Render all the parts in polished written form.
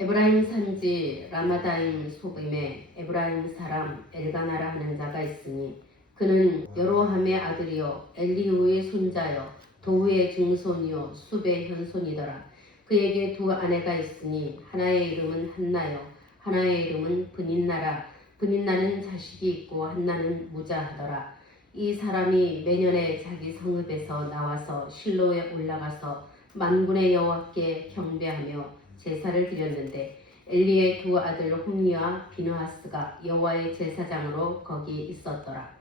에브라임 산지 라마다임 소금에 에브라임 사람 엘가나라 하는 자가 있으니 그는 여로함의 아들이요 엘리후의 손자요 도후의 증손이요 숲의 현손이더라. 그에게 두 아내가 있으니 하나의 이름은 한나요 하나의 이름은 브닌나라. 브닌나는 자식이 있고 한나는 무자하더라. 이 사람이 매년에 자기 성읍에서 나와서 실로에 올라가서 만군의 여호와께 경배하며 제사를 드렸는데 엘리의 두 아들 홈리와 비느하스가 여호와의 제사장으로 거기 있었더라.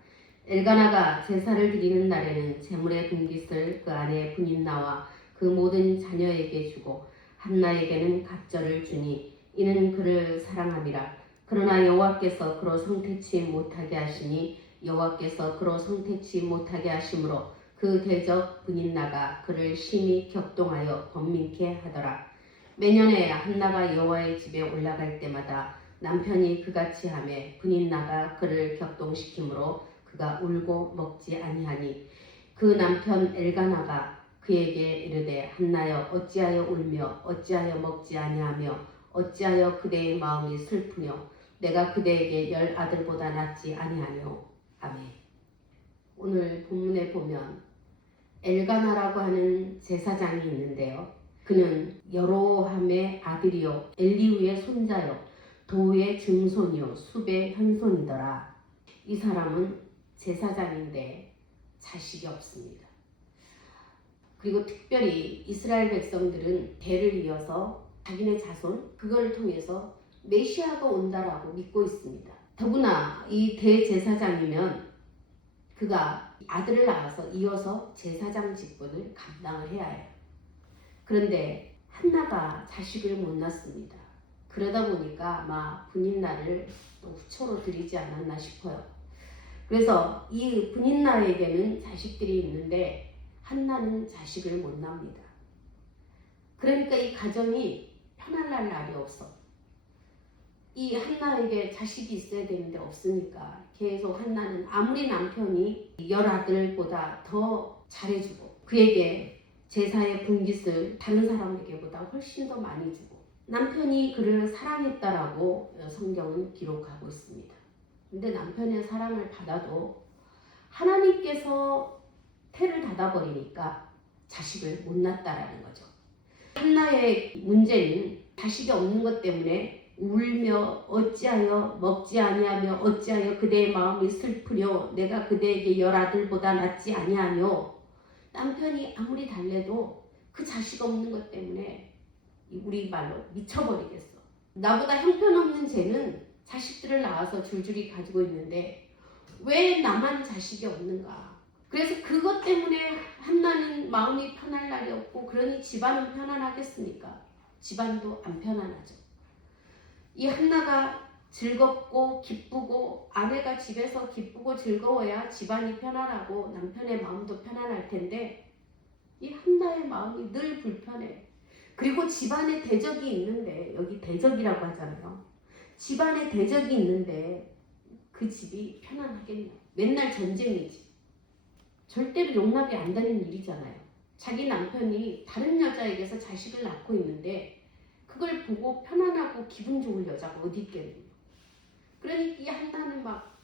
엘가나가 제사를 드리는 날에는 제물의 분깃을 그 아내 브닌나와 그 모든 자녀에게 주고 한나에게는 갑절을 주니 이는 그를 사랑함이라. 그러나 여호와께서 그로 성택치 못하게 하시니 여호와께서 그로 성택치 못하게 하심으로 그 대적 브닌나가 그를 심히 격동하여 번민케 하더라. 매년에 한나가 여호와의 집에 올라갈 때마다 남편이 그같이 하매 브닌나가 그를 격동시키므로 그가 울고 먹지 아니하니 그 남편 엘가나가 그에게 이르되 한나여 어찌하여 울며 어찌하여 먹지 아니하며 어찌하여 그대의 마음이 슬프며 내가 그대에게 10 아들보다 낫지 아니하뇨. 아멘. 오늘 본문에 보면 엘가나라고 하는 제사장이 있는데요. 그는 여로함의 아들이요 엘리후의 손자요 도후의 증손이요 숲의 현손이더라. 이 사람은 제사장인데 자식이 없습니다. 그리고 특별히 이스라엘 백성들은 대를 이어서 자기네 자손 그걸 통해서 메시아가 온다라고 믿고 있습니다. 더구나 이 대제사장이면 그가 아들을 낳아서 이어서 제사장 직분을 감당을 해야 해요. 그런데 한나가 자식을 못 낳습니다. 그러다 보니까 아마 브닌나를 또 후처로 드리지 않았나 싶어요. 그래서 이 브닌나에게는 자식들이 있는데 한나는 자식을 못 낳습니다. 그러니까 이 가정이 편안할 날이 없어. 이 한나에게 자식이 있어야 되는데 없으니까 계속 한나는 아무리 남편이 10 아들보다 더 잘해주고 그에게 제사의 분깃을 다른 사람에게보다 훨씬 더 많이 주고 남편이 그를 사랑했다라고 성경은 기록하고 있습니다. 근데 남편의 사랑을 받아도 하나님께서 태를 닫아버리니까 자식을 못 낳았다라는 거죠. 한나의 문제는 자식이 없는 것 때문에 울며 어찌하여 먹지 아니하며 어찌하여 그대의 마음이 슬프려 내가 그대에게 10 아들보다 낫지 아니하며 남편이 아무리 달래도 그 자식 없는 것 때문에 우리 말로 미쳐버리겠어. 나보다 형편없는 쟤는 자식들을 낳아서 줄줄이 가지고 있는데 왜 나만 자식이 없는가. 그래서 그것 때문에 한나는 마음이 편할 날이 없고 그러니 집안은 편안하겠습니까? 집안도 안 편안하죠. 이 한나가 즐겁고 기쁘고 아내가 집에서 기쁘고 즐거워야 집안이 편안하고 남편의 마음도 편안할 텐데 이 한나의 마음이 늘 불편해. 그리고 집안에 대적이 있는데 여기 대적이라고 하잖아요. 집안에 대적이 있는데 그 집이 편안하겠냐. 맨날 전쟁이지. 절대로 용납이 안 되는 일이잖아요. 자기 남편이 다른 여자에게서 자식을 낳고 있는데 그걸 보고 편안하고 기분 좋을 여자가 어디 있겠느냐. 그러니까 이 한나는 막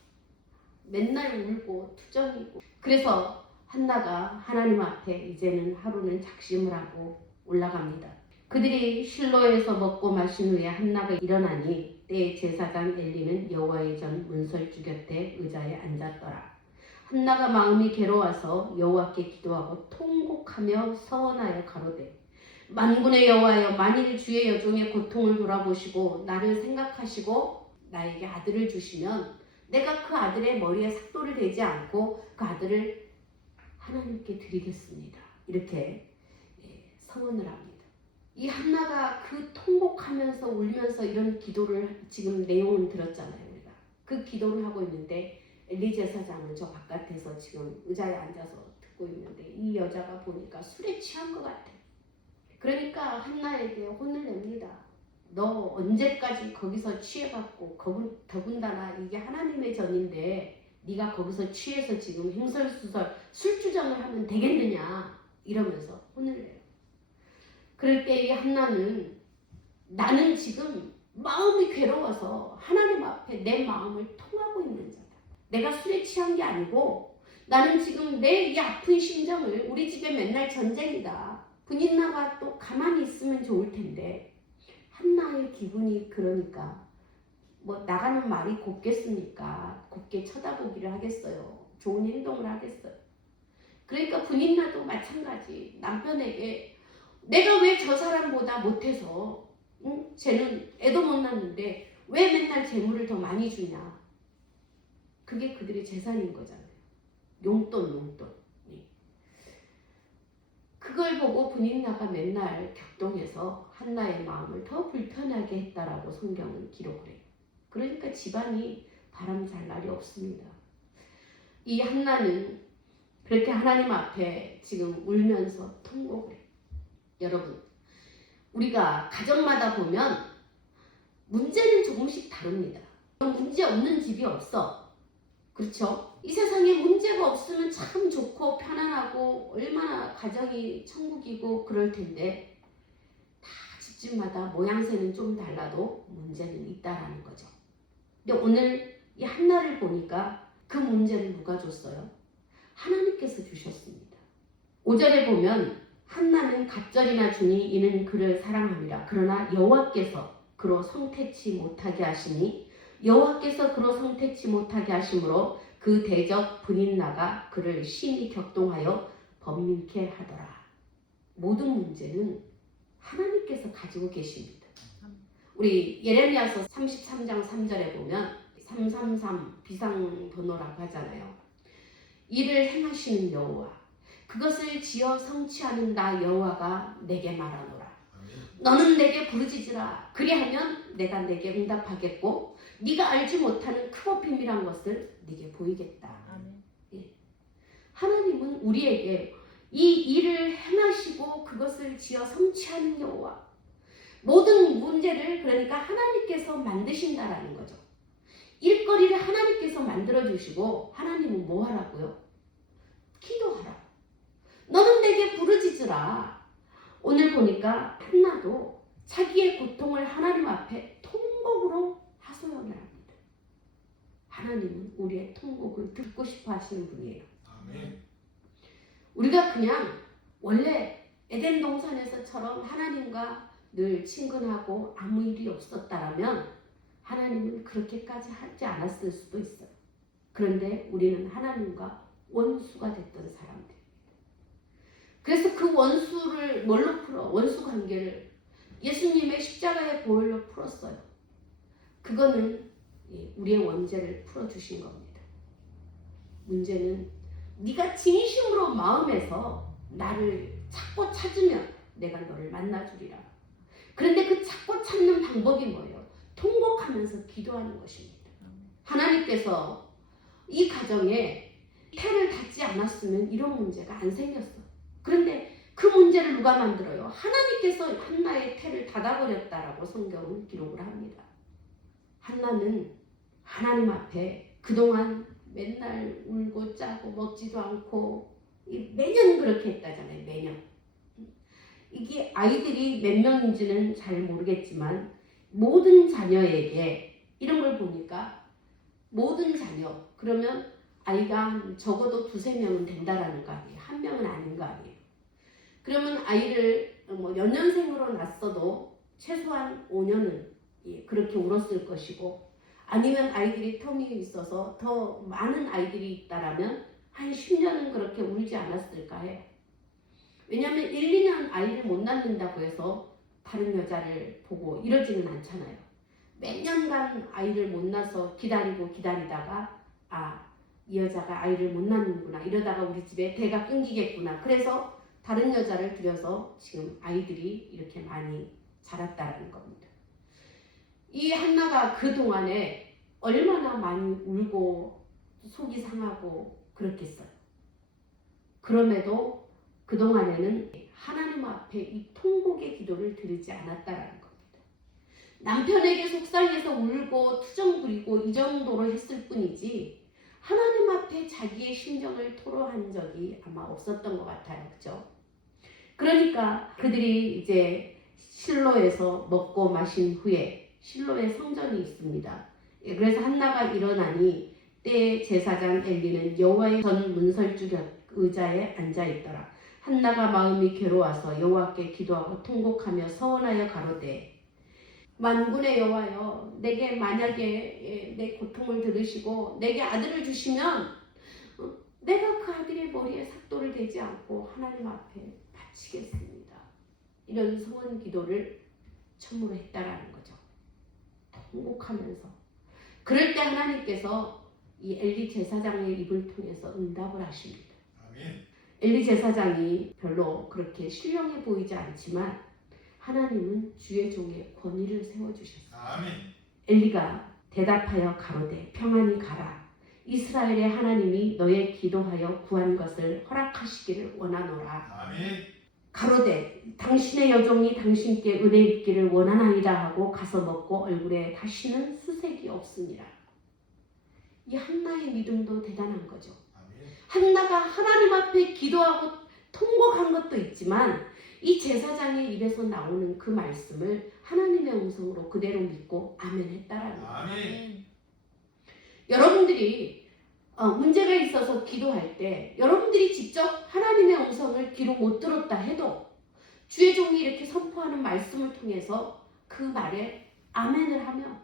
맨날 울고 투정이고 그래서 한나가 하나님 앞에 이제는 하루는 작심을 하고 올라갑니다. 그들이 실로에서 먹고 마신 후에 한나가 일어나니 때에 제사장 엘리는 여호와의 전 문설주 곁에 의자에 앉았더라. 한나가 마음이 괴로워서 여호와께 기도하고 통곡하며 서원하여 가로되 만군의 여호와여 만일 주의 여종의 고통을 돌아보시고 나를 생각하시고 나에게 아들을 주시면 내가 그 아들의 머리에 삭도를 대지 않고 그 아들을 하나님께 드리겠습니다. 이렇게 서원을 합니다. 이 한나가 그 통곡하면서 울면서 이런 기도를 지금 내용은 들었잖아요. 우리가 그 기도를 하고 있는데 엘리 제사장은 저 바깥에서 지금 의자에 앉아서 듣고 있는데 이 여자가 보니까 술에 취한 것 같아. 그러니까 한나에게 혼을 냅니다. 너 언제까지 거기서 취해갖고 더군다나 이게 하나님의 전인데 네가 거기서 취해서 지금 횡설수설 술주정을 하면 되겠느냐 이러면서 혼을 내요. 그럴 때 이 한나는 나는 지금 마음이 괴로워서 하나님 앞에 내 마음을 통하고 있는 자다. 내가 술에 취한 게 아니고 나는 지금 내 이 아픈 심정을 우리 집에 맨날 전쟁이다. 분인나가 또 가만히 있으면 좋을 텐데 한나의 기분이 그러니까 뭐 나가는 말이 곱겠습니까? 곱게 쳐다보기를 하겠어요. 좋은 행동을 하겠어요. 그러니까 분인나도 마찬가지. 남편에게 내가 왜 저 사람보다 못해서 쟤는 애도 못 낳는데 왜 맨날 재물을 더 많이 주냐. 그게 그들의 재산인 거잖아요. 용돈. 예. 그걸 보고 분인나가 맨날 격동해서 한나의 마음을 더 불편하게 했다라고 성경은 기록을 해요. 그러니까 집안이 바람 잘 날이 없습니다. 이 한나는 그렇게 하나님 앞에 지금 울면서 통곡을 해요. 여러분, 우리가 가정마다 보면 문제는 조금씩 다릅니다. 문제 없는 집이 없어. 그렇죠? 이 세상에 문제가 없으면 참 좋고 편안하고 얼마나 가정이 천국이고 그럴 텐데 다 집집마다 모양새는 좀 달라도 문제는 있다라는 거죠. 근데 오늘 이 한나를 보니까 그 문제는 누가 줬어요? 하나님께서 주셨습니다. 5절에 보면 한나는 갑절이나 주니 이는 그를 사랑함이라. 그러나 여호와께서 그로 성택치 못하게 하시니 여호와께서 그로 성택치 못하게 하심으로 그 대적 분인나가 그를 심히 격동하여 번민케 하더라. 모든 문제는 하나님께서 가지고 계십니다. 우리 예레미야서 33장 3절에 보면 333 비상번호라고 하잖아요. 이를 행하시는 여호와, 그것을 지어 성취하는 나 여호와가 내게 말하노라. 너는 내게 부르짖으라. 그리하면 내가 내게 응답하겠고 네가 알지 못하는 크고 비밀한 것을 네게 보이겠다. 예. 하나님은 우리에게 이 일을 행하시고 그것을 지어 성취하는 여호와, 모든 문제를 그러니까 하나님께서 만드신다라는 거죠. 일거리를 하나님께서 만들어주시고 하나님은 뭐 하라고요? 기도하라. 너는 내게 부르짖으라. 오늘 보니까 한나도 자기의 고통을 하나님 앞에 통곡으로 하소연을 합니다. 하나님은 우리의 통곡을 듣고 싶어 하시는 분이에요. 아멘. 우리가 그냥 원래 에덴 동산에서처럼 하나님과 늘 친근하고 아무 일이 없었다라면 하나님은 그렇게까지 하지 않았을 수도 있어요. 그런데 우리는 하나님과 원수가 됐던 사람들. 그래서 그 원수를 뭘로 풀어? 원수 관계를 예수님의 십자가의 보혈로 풀었어요. 그거는 우리의 원죄를 풀어주신 겁니다. 문제는 네가 진심으로 마음에서 나를 찾고 찾으면 내가 너를 만나주리라. 그런데 그 찾고 찾는 방법이 뭐예요? 통곡하면서 기도하는 것입니다. 하나님께서 이 가정에 태를 닫지 않았으면 이런 문제가 안 생겼어. 그런데 그 문제를 누가 만들어요? 하나님께서 한나의 태를 닫아버렸다라고 성경은 기록을 합니다. 한나는 하나님 앞에 그동안 맨날 울고 짜고 먹지도 않고 매년 그렇게 했다잖아요. 매년. 이게 아이들이 몇 명인지는 잘 모르겠지만 모든 자녀에게 이런 걸 보니까 모든 자녀 그러면 아이가 적어도 2-3명은 된다라는 거 아니에요. 1명은 아닌 거 아니에요. 그러면 아이를 뭐 연년생으로 낳았어도 최소한 5년은 그렇게 울었을 것이고 아니면 아이들이 텀이 있어서 더 많은 아이들이 있다라면 한 10년은 그렇게 울지 않았을까 해요. 왜냐하면 1-2년 아이를 못 낳는다고 해서 다른 여자를 보고 이러지는 않잖아요. 몇 년간 아이를 못 낳아서 기다리다가 이 여자가 아이를 못 낳는구나. 이러다가 우리 집에 대가 끊기겠구나. 그래서 다른 여자를 들여서 지금 아이들이 이렇게 많이 자랐다는 겁니다. 이 한나가 그동안에 얼마나 많이 울고 속이 상하고 그렇겠어요. 그럼에도 그동안에는 하나님 앞에 이 통곡의 기도를 드리지 않았다라는 겁니다. 남편에게 속상해서 울고 투정 부리고 이 정도로 했을 뿐이지 하나님 앞에 자기의 심정을 토로한 적이 아마 없었던 것 같아요. 그렇죠? 그러니까 그들이 이제 실로에서 먹고 마신 후에 실로에 성전이 있습니다. 그래서 한나가 일어나니 때에 제사장 엘리는 여호와의 전 문설주 의자에 앉아 있더라. 한나가 마음이 괴로워서 여호와께 기도하고 통곡하며 서원하여 가로되 만군의 여호와여, 내게 만약에 내 고통을 들으시고 내게 아들을 주시면 내가 그 아들의 머리에 삭도를 대지 않고 하나님 앞에 바치겠습니다. 이런 소원 기도를 처음으로 했다라는 거죠. 통곡하면서. 그럴 때 하나님께서 이 엘리 제사장의 입을 통해서 응답을 하십니다. 아멘. 엘리 제사장이 별로 그렇게 신령해 보이지 않지만 하나님은 주의 종의 권위를 세워주셨어요. 아멘. 엘리가 대답하여 가로되 평안히 가라. 이스라엘의 하나님이 너의 기도하여 구한 것을 허락하시기를 원하노라. 아멘. 가로되 당신의 여종이 당신께 은혜 입기를 원하나이다 하고 가서 먹고 얼굴에 다시는 수색이 없으니라. 이 한나의 믿음도 대단한 거죠. 아멘. 한나가 하나님 앞에 기도하고 통곡한 것도 있지만 이 제사장의 입에서 나오는 그 말씀을 하나님의 음성으로 그대로 믿고 아멘했다라는 거예요. 아멘. 여러분들이 문제가 있어서 기도할 때 여러분들이 직접 하나님의 음성을 귀로 못 들었다 해도 주의 종이 이렇게 선포하는 말씀을 통해서 그 말에 아멘을 하면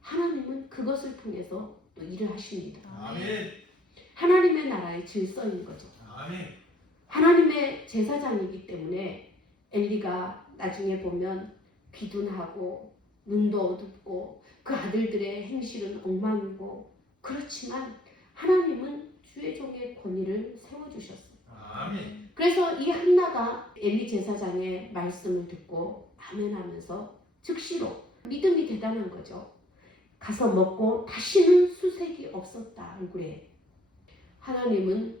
하나님은 그것을 통해서 또 일을 하십니다. 아멘. 하나님의 나라의 질서인 거죠. 아멘. 하나님의 제사장이기 때문에 엘리가 나중에 보면 귀둔하고 눈도 어둡고 그 아들들의 행실은 엉망이고 그렇지만 하나님은 주의 종의 권위를 세워주셨어요. 아멘. 그래서 이 한나가 엘리 제사장의 말씀을 듣고 아멘하면서 즉시로 믿음이 대단한 거죠. 가서 먹고 다시는 수색이 없었다 얼굴에. 하나님은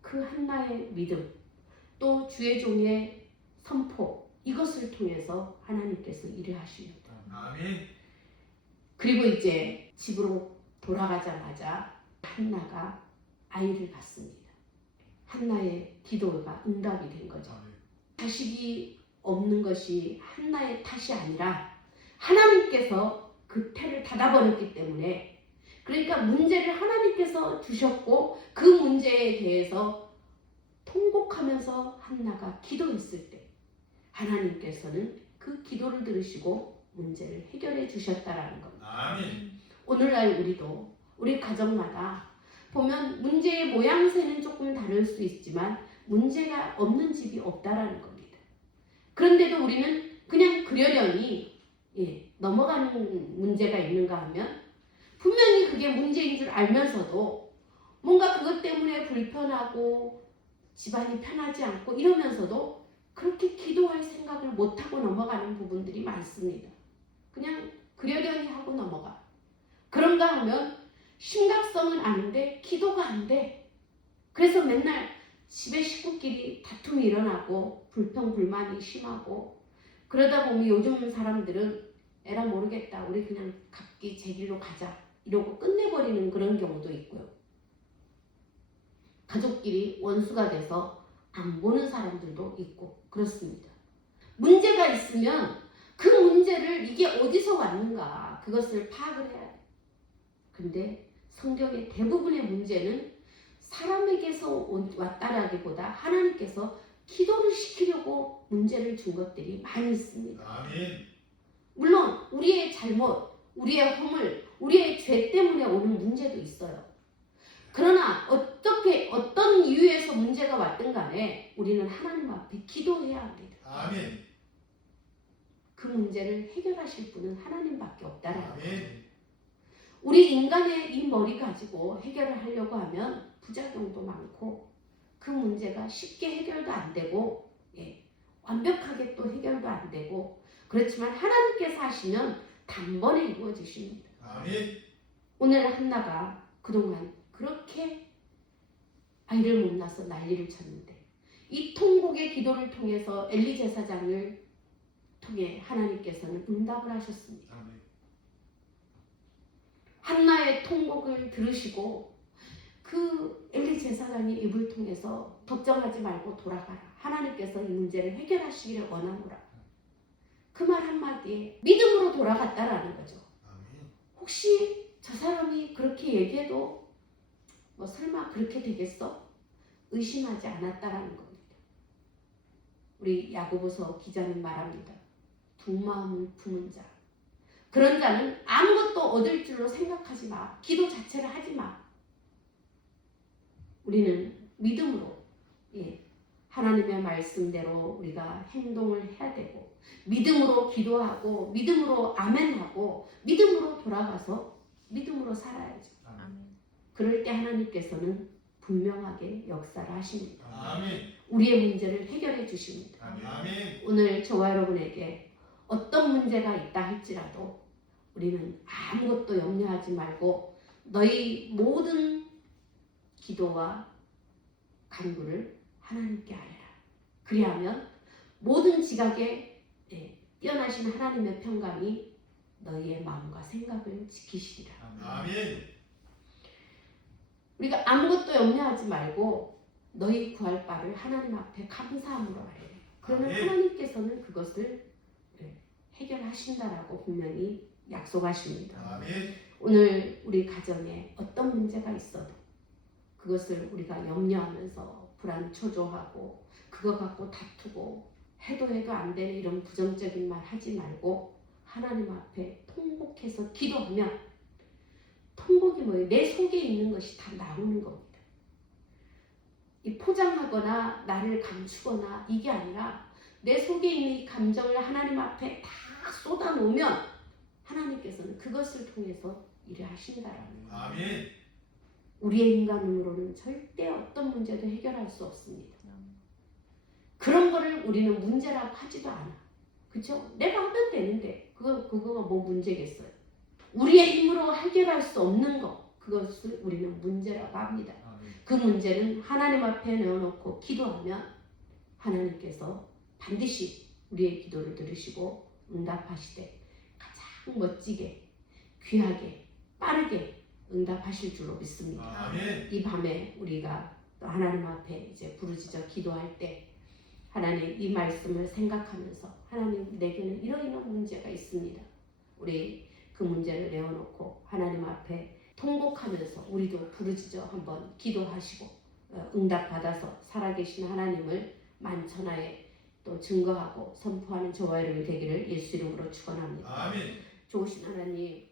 그 한나의 믿음 또 주의 종의 선포 이것을 통해서 하나님께서 일을 하십니다. 아멘. 그리고 이제 집으로 돌아가자마자 한나가 아이를 갖습니다. 한나의 기도가 응답이 된 거죠. 아멘. 자식이 없는 것이 한나의 탓이 아니라 하나님께서 그 태를 닫아버렸기 때문에 그러니까 문제를 하나님께서 주셨고 그 문제에 대해서 통곡하면서 한나가 기도했을 때 하나님께서는 그 기도를 들으시고 문제를 해결해 주셨다라는 겁니다. 아멘. 오늘날 우리도 우리 가정마다 보면 문제의 모양새는 조금 다를 수 있지만 문제가 없는 집이 없다라는 겁니다. 그런데도 우리는 그냥 그러려니 넘어가는 문제가 있는가 하면 분명히 그게 문제인 줄 알면서도 뭔가 그것 때문에 불편하고 집안이 편하지 않고 이러면서도 그렇게 기도할 생각을 못하고 넘어가는 부분들이 많습니다. 그냥 그러려니 하고 넘어가. 그런가 하면 심각성은 아는데 기도가 안 돼. 그래서 맨날 집에 식구끼리 다툼이 일어나고 불평불만이 심하고 그러다 보면 요즘 사람들은 에라 모르겠다. 우리 그냥 각기 제 길로 가자. 이러고 끝내버리는 그런 경우도 있고요. 가족끼리 원수가 돼서 안 보는 사람들도 있고 그렇습니다. 문제가 있으면 그 문제를 이게 어디서 왔는가 그것을 파악을 해야 해요. 근데 성경의 대부분의 문제는 사람에게서 왔다라기보다 하나님께서 기도를 시키려고 문제를 준 것들이 많이 있습니다. 아멘. 물론 우리의 잘못, 우리의 허물, 우리의 죄 때문에 오는 문제도 있어요. 그러나 어떤 이유에서 문제가 왔든 간에 우리는 하나님 앞에 기도해야 합니다. 아멘. 그 문제를 해결하실 분은 하나님밖에 없다라는 거예요. 아멘. 우리 인간의 이 머리 가지고 해결을 하려고 하면 부작용도 많고 그 문제가 쉽게 해결도 안 되고 완벽하게 또 해결도 안 되고 그렇지만 하나님께서 하시면 단번에 이루어지십니다. 아멘. 오늘 한나가 그동안 그렇게 아이를 못 낳아서 난리를 쳤는데 이 통곡의 기도를 통해서 엘리 제사장을 통해 하나님께서는 응답을 하셨습니다. 아멘. 한나의 통곡을 들으시고 그 엘리 제사장이 입을 통해서 걱정하지 말고 돌아가라. 하나님께서 이 문제를 해결하시기를 원하노라. 그 말 한마디에 믿음으로 돌아갔다라는 거죠. 아멘. 혹시 저 사람이 그렇게 얘기해도 뭐 설마 그렇게 되겠어? 의심하지 않았다라는 겁니다. 우리 야고보서 기자는 말합니다. 두 마음을 품은 자. 그런 자는 아무것도 얻을 줄로 생각하지 마. 기도 자체를 하지 마. 우리는 믿음으로 하나님의 말씀대로 우리가 행동을 해야 되고 믿음으로 기도하고 믿음으로 아멘하고 믿음으로 돌아가서 믿음으로 살아야죠. 아멘. 그럴 때 하나님께서는 분명하게 역사를 하십니다. 아멘. 우리의 문제를 해결해 주십니다. 아멘. 오늘 저와 여러분에게 어떤 문제가 있다 할지라도 우리는 아무것도 염려하지 말고 너희 모든 기도와 간구를 하나님께 아뢰라. 그리하면 모든 지각에 뛰어나신 하나님의 평강이 너희의 마음과 생각을 지키시리라. 아멘. 우리가 아무것도 염려하지 말고 너희 구할 바를 하나님 앞에 감사함으로 아뢰라. 그러면 아멘. 하나님께서는 그것을 해결하신다라고 분명히 약속하십니다. 아멘. 오늘 우리 가정에 어떤 문제가 있어도 그것을 우리가 염려하면서 불안초조하고 그거 갖고 다투고 해도 안 되는 이런 부정적인 말 하지 말고 하나님 앞에 통곡해서 기도하면 통곡이 뭐예요? 내 속에 있는 것이 다 나오는 겁니다. 이 포장하거나 나를 감추거나 이게 아니라 내 속에 있는 이 감정을 하나님 앞에 다 쏟아놓으면 하나님께서는 그것을 통해서 일을 하신다라는 거예요. 아멘. 우리의 인간으로는 절대 어떤 문제도 해결할 수 없습니다. 그런 거를 우리는 문제라고 하지도 않아. 그렇죠? 내가 하면 되는데 그거가 뭐 문제겠어요? 우리의 힘으로 해결할 수 없는 것, 그것을 우리는 문제라고 합니다. 아멘. 그 문제는 하나님 앞에 내어놓고 기도하면 하나님께서 반드시 우리의 기도를 들으시고 응답하시되 가장 멋지게, 귀하게, 빠르게 응답하실 줄로 믿습니다. 아멘. 이 밤에 우리가 또 하나님 앞에 이제 부르짖어 기도할 때 하나님 이 말씀을 생각하면서 하나님 내게는 이러이러한 문제가 있습니다. 우리 그 문제를 내어놓고 하나님 앞에 통곡하면서 우리도 부르짖어 한번 기도하시고 응답받아서 살아계신 하나님을 만천하에 또 증거하고 선포하는 저와 여러분이 되기를 예수 이름으로 축원합니다. 아멘. 좋으신 하나님